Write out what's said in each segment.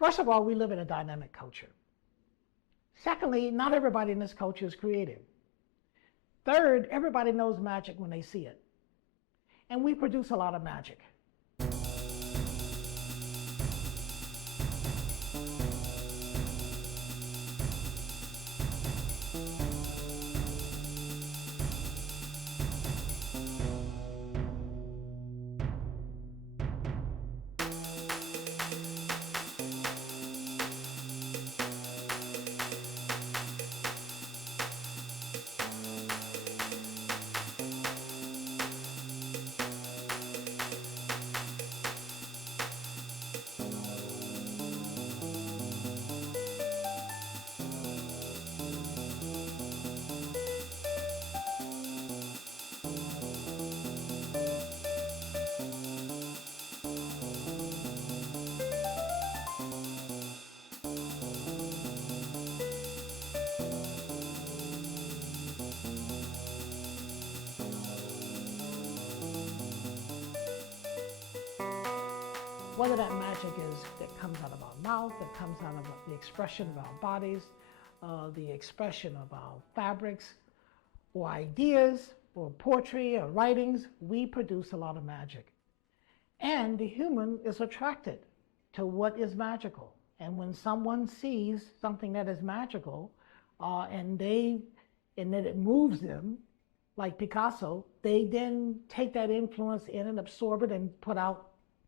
First of all, we live in a dynamic culture. Secondly, not everybody in this culture is creative. Third, everybody knows magic when they see it. And we produce a lot of magic. Whether that magic is that comes out of our mouth, that comes out of the expression of our bodies, the expression of our fabrics, or ideas, or poetry, or writings, we produce a lot of magic. And the human is attracted to what is magical. And when someone sees something that is magical, and then it moves them, like Picasso, they then take that influence in and absorb it and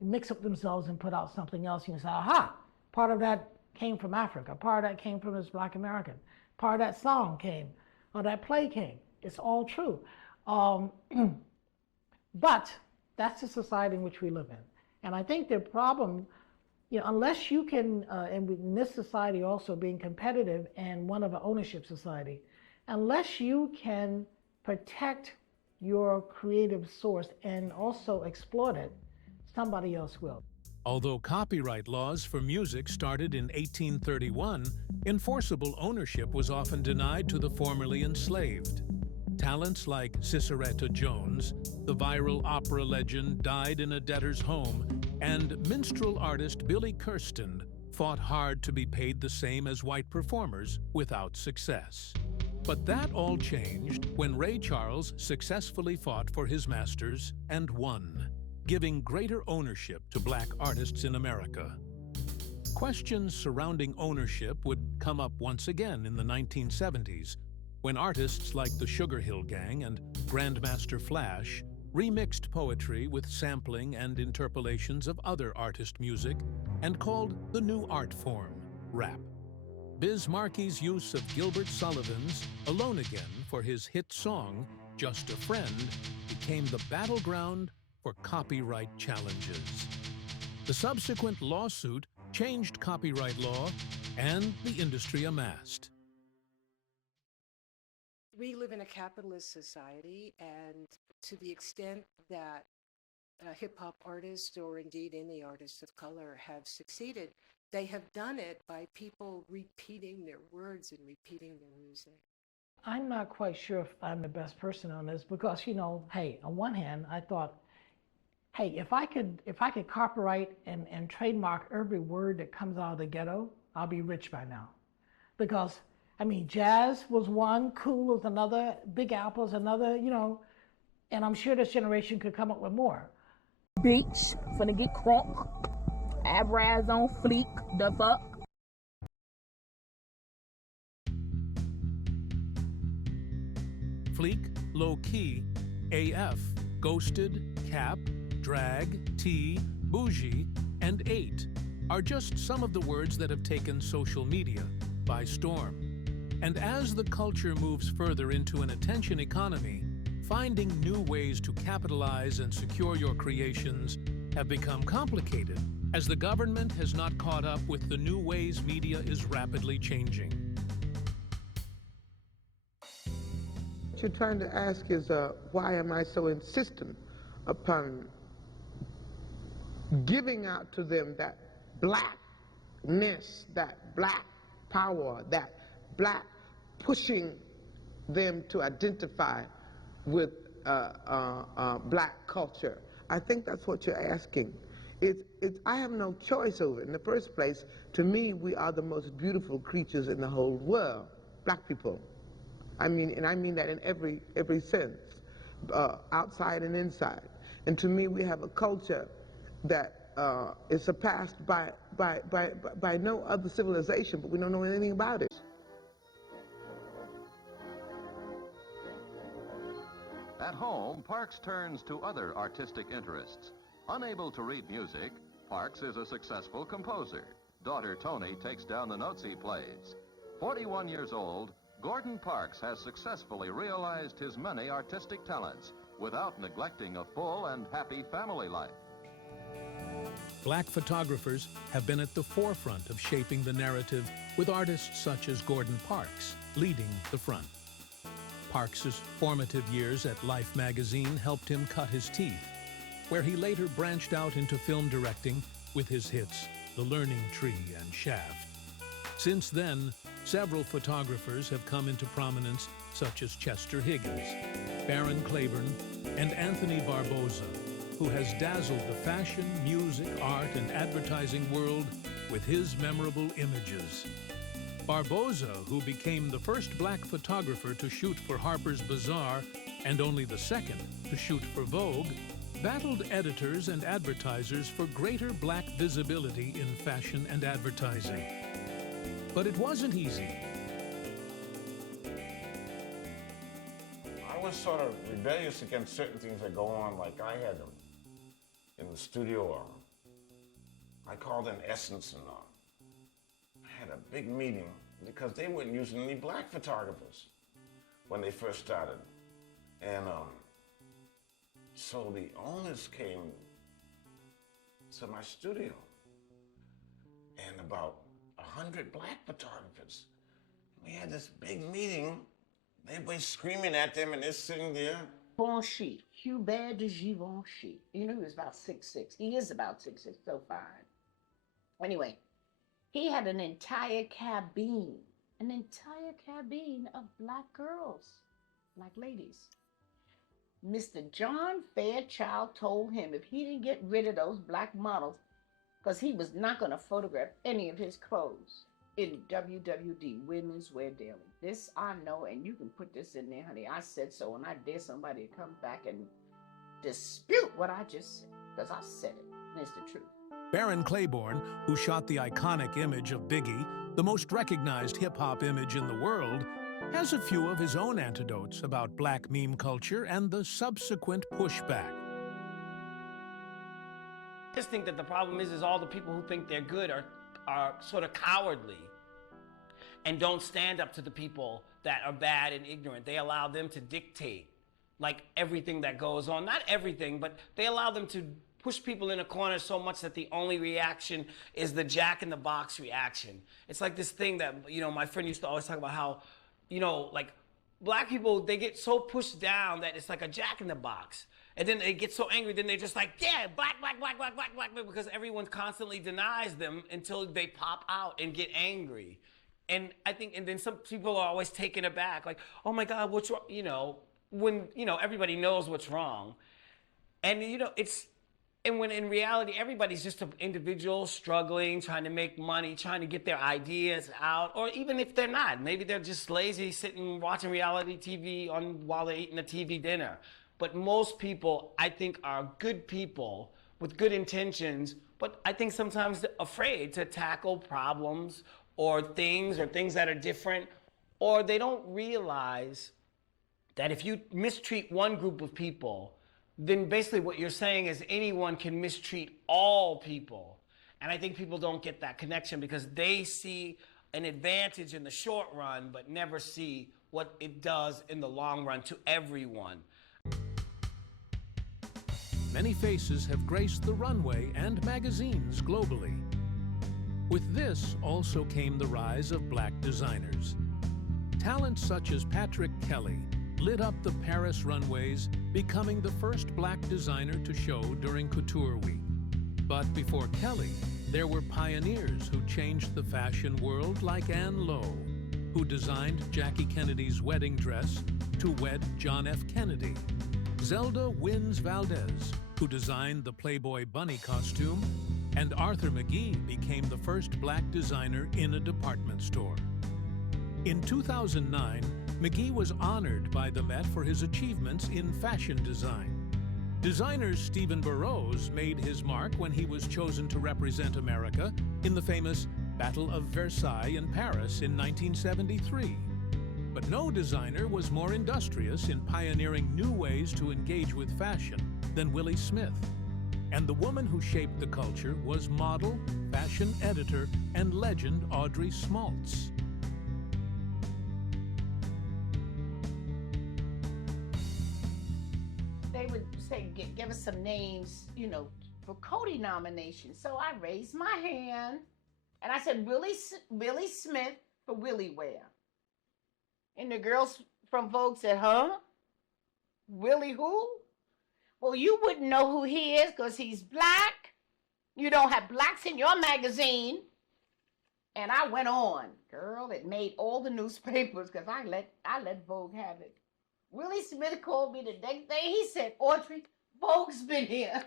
mix up themselves and put out something else. And you say, aha, part of that came from Africa, part of that came from this Black American, part of that song came, or that play came. It's all true. But that's the society in which we live in. And I think the problem, unless you can, and in this society also being competitive and one of an ownership society, unless you can protect your creative source and also exploit it, somebody else will. Although copyright laws for music started in 1831, enforceable ownership was often denied to the formerly enslaved. Talents like Ciceretta Jones, the viral opera legend died in a debtor's home, and minstrel artist Billy Kirsten fought hard to be paid the same as white performers without success. But that all changed when Ray Charles successfully fought for his masters and won, giving greater ownership to Black artists in America. Questions surrounding ownership would come up once again in the 1970s, when artists like the Sugar Hill Gang and Grandmaster Flash remixed poetry with sampling and interpolations of other artist music and called the new art form rap. Biz Markie's use of Gilbert Sullivan's Alone Again for his hit song, Just a Friend, became the battleground for copyright challenges. The subsequent lawsuit changed copyright law, and the industry amassed. We live in a capitalist society, and to the extent that hip-hop artists, or indeed any artists of color, have succeeded, they have done it by people repeating their words and repeating their music. I'm not quite sure if I'm the best person on this because, hey, on one hand, I thought, hey, if I could copyright and trademark every word that comes out of the ghetto, I'll be rich by now. Because, jazz was one, cool was another, Big Apple is another, and I'm sure this generation could come up with more. Bitch, finna get crunk, eyebrows on fleek, the fuck. Fleek, low-key, AF, ghosted, cap, drag, T, bougie, and 8 are just some of the words that have taken social media by storm. And as the culture moves further into an attention economy, finding new ways to capitalize and secure your creations have become complicated, as the government has not caught up with the new ways media is rapidly changing. What you're trying to ask is, why am I so insistent upon giving out to them that blackness, that black power, that black pushing them to identify with black culture? I think that's what you're asking. I have no choice over it. In the first place, to me, we are the most beautiful creatures in the whole world, black people. I mean, and I mean that in every sense, outside and inside. And to me, we have a culture that is surpassed by no other civilization, but we don't know anything about it. At home, Parks turns to other artistic interests. Unable to read music, Parks is a successful composer. Daughter Toni takes down the notes he plays. 41 years old, Gordon Parks has successfully realized his many artistic talents without neglecting a full and happy family life. Black photographers have been at the forefront of shaping the narrative, with artists such as Gordon Parks leading the front. Parks's formative years at Life magazine helped him cut his teeth, where he later branched out into film directing with his hits The Learning Tree and Shaft. Since then, several photographers have come into prominence, such as Chester Higgins, Barron Claiborne, and Anthony Barboza, who has dazzled the fashion, music, art, and advertising world with his memorable images. Barboza, who became the first black photographer to shoot for Harper's Bazaar and only the second to shoot for Vogue, battled editors and advertisers for greater black visibility in fashion and advertising. But it wasn't easy. I was sort of rebellious against certain things that go on, like I had them in the studio. I called in Essence and I had a big meeting because they weren't using any black photographers when they first started. And so the owners came to my studio, and about 100 black photographers. We had this big meeting. Everybody's screaming at them, and they're sitting there. Givenchy, Hubert de Givenchy. You know, he was about 6'6". He is about 6'6", so fine. Anyway, he had an entire cabine of black girls, black ladies. Mr. John Fairchild told him if he didn't get rid of those black models, because he was not going to photograph any of his clothes in WWD, Women's Wear Daily. This I know, and you can put this in there, honey. I said so, and I dare somebody to come back and dispute what I just said, because I said it, and it's the truth. Barron Claiborne, who shot the iconic image of Biggie, the most recognized hip-hop image in the world, has a few of his own anecdotes about black meme culture and the subsequent pushback. I just think that the problem is all the people who think they're good are sort of cowardly and don't stand up to the people that are bad and ignorant. They allow them to dictate like everything that goes on. Not everything, but they allow them to push people in a corner so much that the only reaction is the jack-in-the-box reaction. It's like this thing that, you know, my friend used to always talk about how, you know, like black people, they get so pushed down that it's like a jack-in-the-box. And then they get so angry, then they're just like, yeah, black, because everyone constantly denies them until they pop out and get angry. And I think, and then some people are always taken aback, like, oh my God, what's wrong? You know, when, you know, everybody knows what's wrong. And, you know, and when in reality, everybody's just an individual struggling, trying to make money, trying to get their ideas out, or even if they're not, maybe they're just lazy, sitting, watching reality TV while they're eating a TV dinner. But most people, I think, are good people with good intentions, but I think sometimes afraid to tackle problems or things that are different, or they don't realize that if you mistreat one group of people, then basically what you're saying is anyone can mistreat all people. And I think people don't get that connection because they see an advantage in the short run, but never see what it does in the long run to everyone. Many faces have graced the runway and magazines globally. With this also came the rise of black designers. Talents such as Patrick Kelly lit up the Paris runways, becoming the first black designer to show during Couture Week. But before Kelly, there were pioneers who changed the fashion world, like Ann Lowe, who designed Jackie Kennedy's wedding dress to wed John F. Kennedy. Zelda Wins Valdez, who designed the Playboy bunny costume, and Arthur McGee became the first black designer in a department store. In 2009, McGee was honored by the Met for his achievements in fashion design. Designer Stephen Burrows made his mark when he was chosen to represent America in the famous Battle of Versailles in Paris in 1973. But no designer was more industrious in pioneering new ways to engage with fashion than Willie Smith. And the woman who shaped the culture was model, fashion editor, and legend Audrey Smaltz. They would say, give us some names, you know, for Cody nominations. So I raised my hand and I said, Willie Smith for Willie Wear. And the girls from Vogue said, huh? Willie who? Well, you wouldn't know who he is because he's black. You don't have blacks in your magazine. And I went on. Girl, it made all the newspapers because I let Vogue have it. Willie Smith called me the next day. He said, Audrey, Vogue's been here.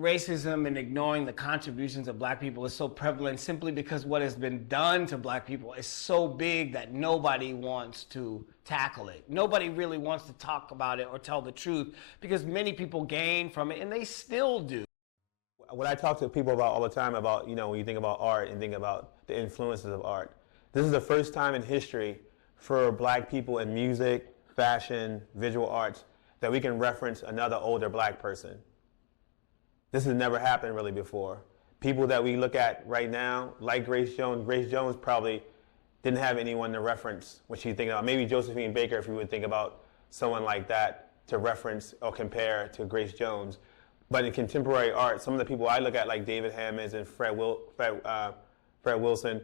Racism and ignoring the contributions of black people is so prevalent simply because what has been done to black people is so big that nobody wants to tackle it. Nobody really wants to talk about it or tell the truth because many people gain from it and they still do. What I talk to people about all the time about, you know, when you think about art and think about the influences of art, this is the first time in history for black people in music, fashion, visual arts that we can reference another older black person. This has never happened really before. People that we look at right now, like Grace Jones probably didn't have anyone to reference when she think about, maybe Josephine Baker if you would think about someone like that to reference or compare to Grace Jones. But in contemporary art, some of the people I look at like David Hammonds and Fred Wilson,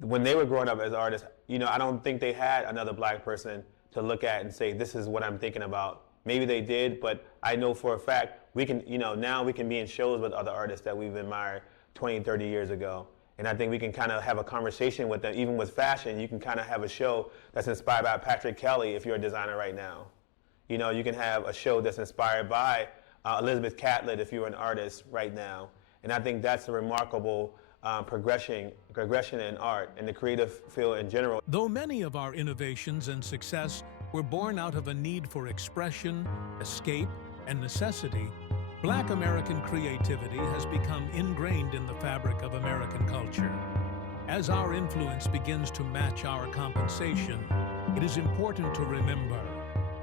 when they were growing up as artists, you know, I don't think they had another black person to look at and say, this is what I'm thinking about. Maybe they did, but I know for a fact we can, you know, now we can be in shows with other artists that we've admired 20, 30 years ago. And I think we can kind of have a conversation with them. Even with fashion, you can kind of have a show that's inspired by Patrick Kelly if you're a designer right now. You know, you can have a show that's inspired by Elizabeth Catlett if you're an artist right now. And I think that's a remarkable progression in art and the creative field in general. Though many of our innovations and success were born out of a need for expression, escape, and necessity, Black American creativity has become ingrained in the fabric of American culture. As our influence begins to match our compensation, it is important to remember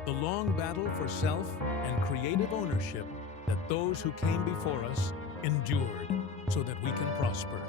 the long battle for self and creative ownership that those who came before us endured so that we can prosper.